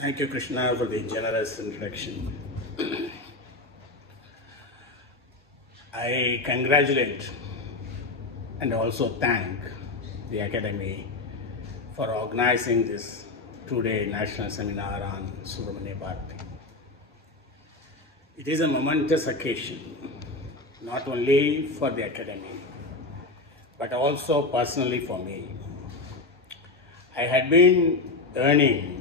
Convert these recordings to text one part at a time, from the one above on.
Thank you, Krishna, for the generous introduction. I congratulate and also thank the Academy for organizing this two-day national seminar on Subramania Bharati. It is a momentous occasion, not only for the Academy, but also personally for me. I had been yearning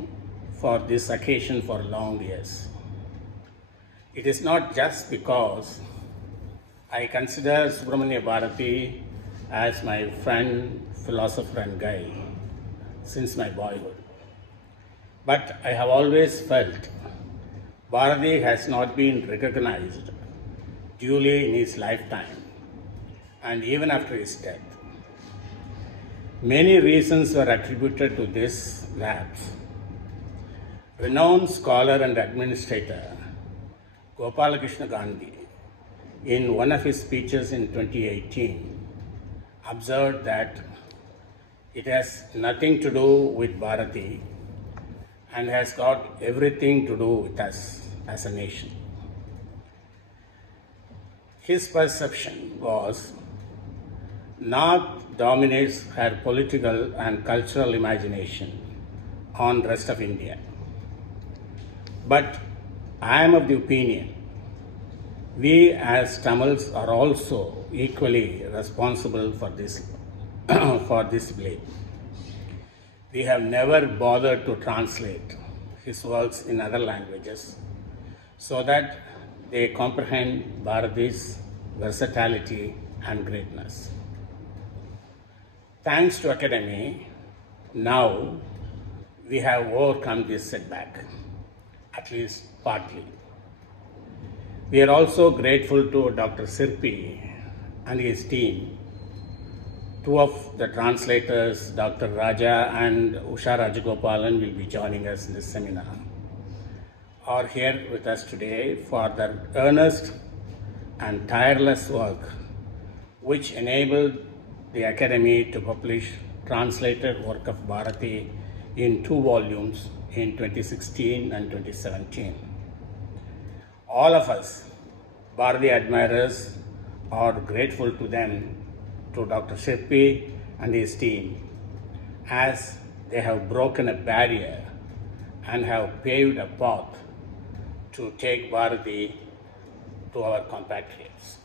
for this occasion for long years. It is not just because I consider Subramania Bharati as my friend, philosopher and guide since my boyhood. But I have always felt Bharati has not been recognized duly in his lifetime and even after his death. Many reasons were attributed to this lapse. Renowned scholar and administrator Gopalakrishna Gandhi, in one of his speeches in 2018, observed that it has nothing to do with Bharati and has got everything to do with us as a nation. His perception was North dominates her political and cultural imagination on the rest of India. But I am of the opinion we as Tamils are also equally responsible for this, blame. We have never bothered to translate his works in other languages so that they comprehend Bharati's versatility and greatness. Thanks to Academy, now we have overcome this setback, at least partly. We are also grateful to Dr. Sirpi and his team. Two of the translators, Dr. Raja and Usha Rajagopalan, will be joining us in this seminar, are here with us today for their earnest and tireless work, which enabled the Academy to publish translated work of Bharati in 2 volumes in 2016 and 2017. All of us, Bharati admirers, are grateful to them, to Dr. Sirpi and his team, as they have broken a barrier and have paved a path to take Bharati to our compatriots.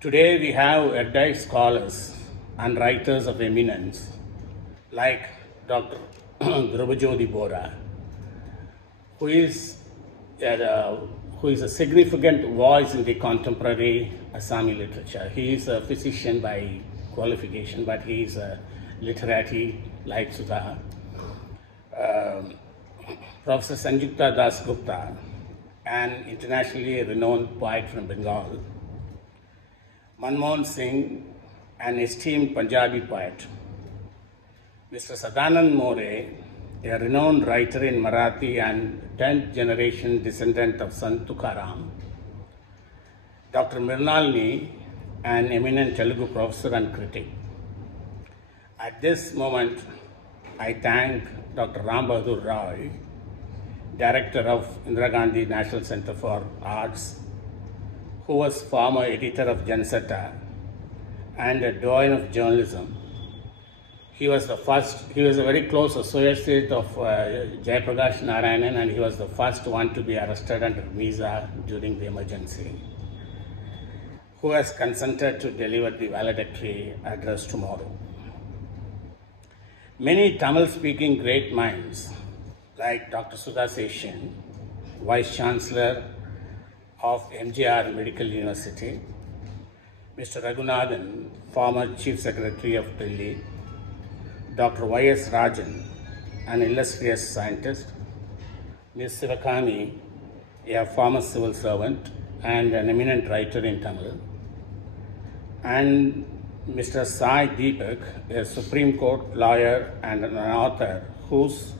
Today we have erudite scholars and writers of eminence like Dr. Dhrubajyoti Bora, who is a significant voice in the contemporary Assami literature. He is a physician by qualification, but he is a literati like Sudha. Professor Sanjukta Das Gupta, an internationally renowned poet from Bengal. Manmohan Singh, an esteemed Punjabi poet. Mr. Sadanand More, a renowned writer in Marathi and 10th generation descendant of Sant Tukaram. Dr. Mrinalini, an eminent Telugu professor and critic. At this moment, I thank Dr. Ram Bahadur Roy, director of Indira Gandhi National Center for Arts, who was former editor of Jansata and a doyen of journalism. He was a very close associate of Jayaprakash Narayanan, and he was the first one to be arrested under visa during the emergency, who has consented to deliver the valedictory address tomorrow. Many Tamil-speaking great minds, like Dr. Sudha Seshan, Vice Chancellor of MGR Medical University, Mr. Raghunathan, former Chief Secretary of Delhi, Dr. Y.S. Rajan, an illustrious scientist, Ms. Sivakani, a former civil servant and an eminent writer in Tamil, and Mr. Sai Deepak, a Supreme Court lawyer and an author whose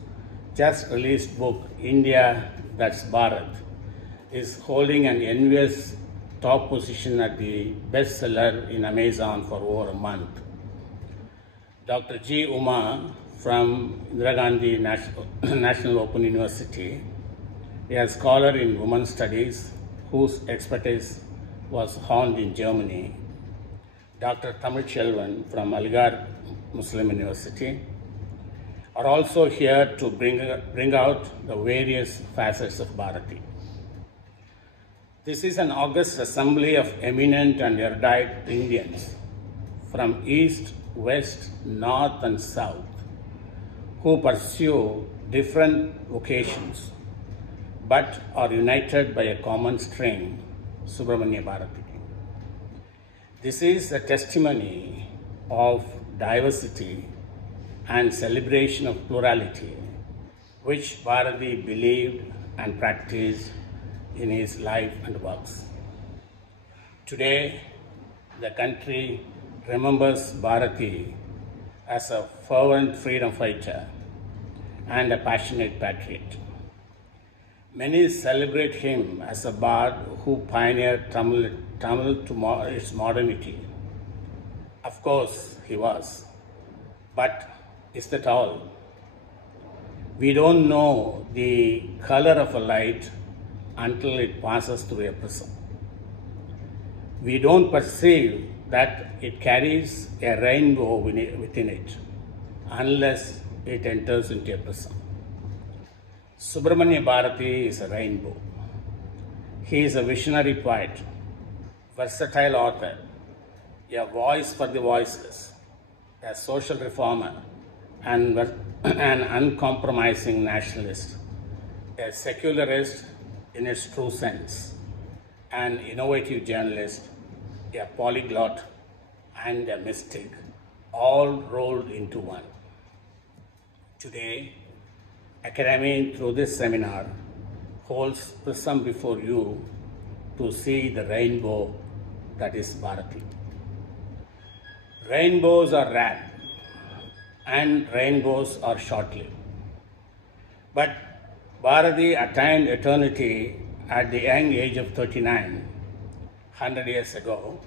just released book, India That's Bharat, is holding an envious top position at the bestseller in Amazon for over a month. Dr. G. Uma, from Indira Gandhi National Open University, a scholar in women's studies whose expertise was honed in Germany, Dr. Tamil Chelvan from Aligarh Muslim University, are also here to bring out the various facets of Bharati. This is an august assembly of eminent and erudite Indians from east, west, north and south who pursue different vocations but are united by a common string, Subramanya Bharati. This is a testimony of diversity and celebration of plurality, which Bharati believed and practiced in his life and works. Today, the country remembers Bharati as a fervent freedom fighter and a passionate patriot. Many celebrate him as a bard who pioneered Tamil to its modernity. Of course, he was. But is that all? We don't know the color of a light until it passes through a prism. We don't perceive that it carries a rainbow within it unless it enters into a prism. Subramanya Bharati is a rainbow. He is a visionary poet, versatile author, a voice for the voiceless, a social reformer, and an uncompromising nationalist, a secularist in its true sense, an innovative journalist, a polyglot, and a mystic, all rolled into one. Today, Academy, through this seminar, holds prism before you to see the rainbow that is Bharati. Rainbows are rare and rainbows are short-lived. But Bharati attained eternity at the young age of 39, 100 years ago,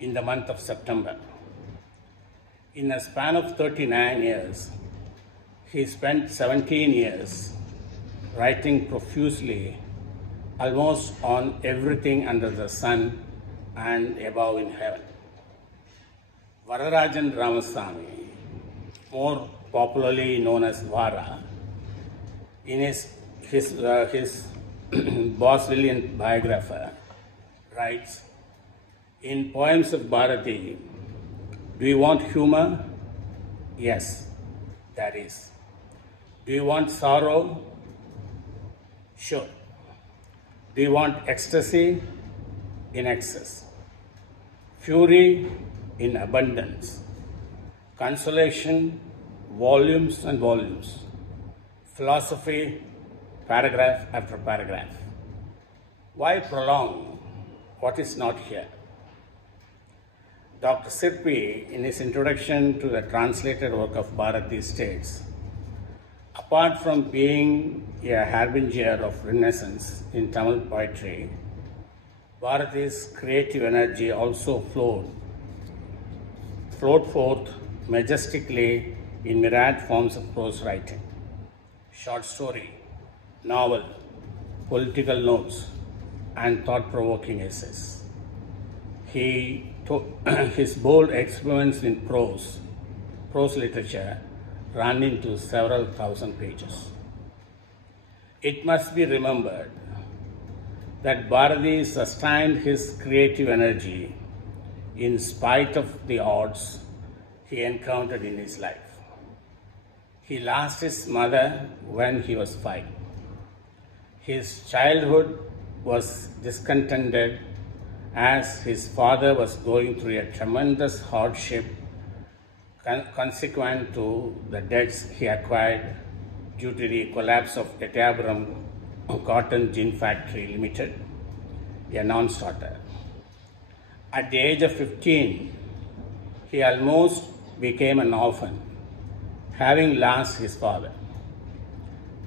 in the month of September. In a span of 39 years, he spent 17 years writing profusely, almost on everything under the sun and above in heaven. Varadarajan Ramasamy, more popularly known as Vara, in his Boswellian biographer, writes, in Poems of Bharati, do you want humor? Yes, there is. Do you want sorrow? Sure. Do you want ecstasy? In excess. Fury? In abundance. Consolation? Volumes and volumes. Philosophy? Paragraph after paragraph. Why prolong what is not here? Dr. Sirpi, in his introduction to the translated work of Bharati, states, apart from being a harbinger of renaissance in Tamil poetry, Bharati's creative energy also flowed forth majestically in myriad forms of prose writing, short story, novel, political notes, and thought-provoking essays. His bold experiments in prose literature ran into several thousand pages. It must be remembered that Bharati sustained his creative energy in spite of the odds he encountered in his life. He lost his mother when he was 5. His childhood was discontented as his father was going through a tremendous hardship consequent to the debts he acquired due to the collapse of Etaburam Cotton Gin Factory Limited, a non-starter. At the age of 15, he almost became an orphan, having lost his father.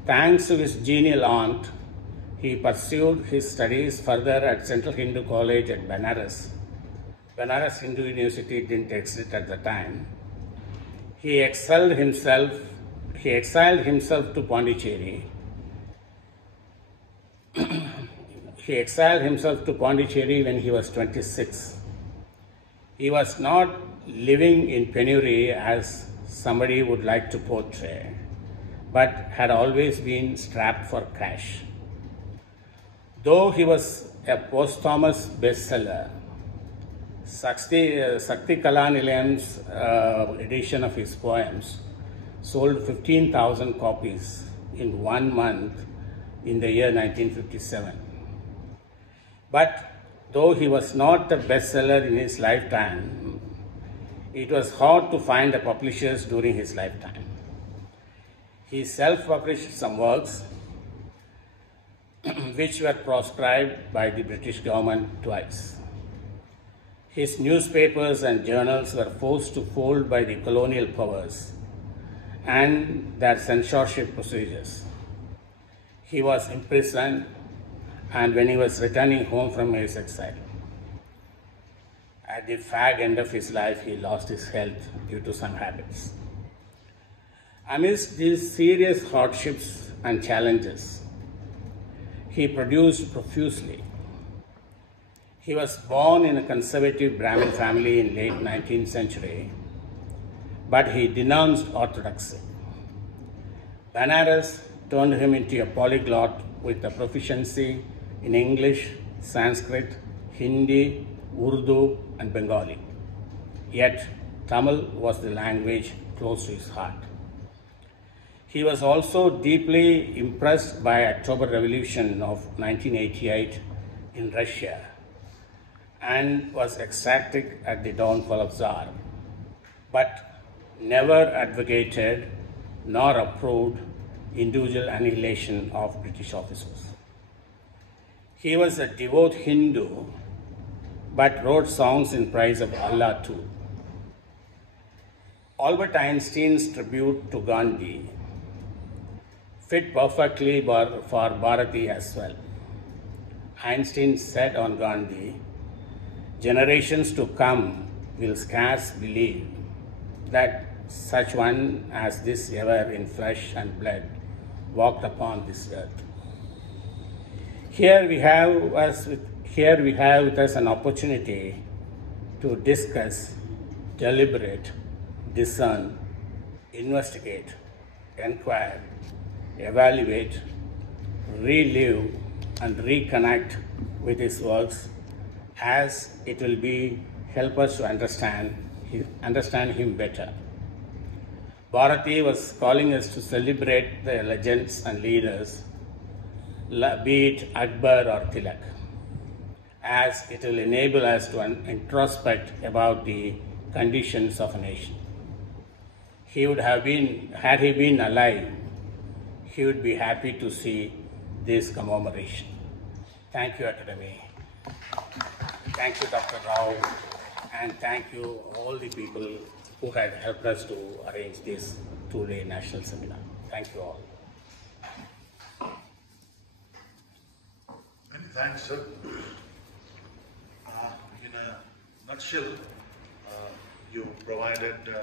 Thanks to his genial aunt, he pursued his studies further at Central Hindu College at Benares. Benares Hindu University didn't exist at the time. He exiled himself to Pondicherry. He exiled himself to Pondicherry when he was 26. He was not living in penury as somebody would like to portray, but had always been strapped for cash. Though he was a posthumous bestseller, Sakti Kalanilayam's edition of his poems sold 15,000 copies in 1 month in the year 1957. But though he was not a bestseller in his lifetime, it was hard to find the publishers during his lifetime. He self-published some works which were proscribed by the British government twice. His newspapers and journals were forced to fold by the colonial powers and their censorship procedures. He was imprisoned, and when he was returning home from his exile, at the fag end of his life, he lost his health due to some habits. Amidst these serious hardships and challenges, he produced profusely. He was born in a conservative Brahmin family in late 19th century, but he denounced orthodoxy. Banaras turned him into a polyglot with a proficiency in English, Sanskrit, Hindi, Urdu, and Bengali. Yet, Tamil was the language close to his heart. He was also deeply impressed by October Revolution of 1988 in Russia and was ecstatic at the downfall of Tsar, but never advocated nor approved individual annihilation of British officers. He was a devout Hindu, but wrote songs in praise of Allah too. Albert Einstein's tribute to Gandhi fit perfectly for Bharati as well. Einstein said on Gandhi, "Generations to come will scarce believe that such one as this ever in flesh and blood walked upon this earth." Here we have with us an opportunity to discuss, deliberate, discern, investigate, inquire, evaluate, relive, and reconnect with his works, as it will help us to understand him better. Bharati was calling us to celebrate the legends and leaders, be it Akbar or Tilak, as it will enable us to introspect about the conditions of a nation. Had he been alive, he would be happy to see this commemoration. Thank you, Academy. Thank you, Dr. Rao, and thank you all the people who had helped us to arrange this two-day national seminar. Thank you all. Many thanks, sir. In a nutshell, you provided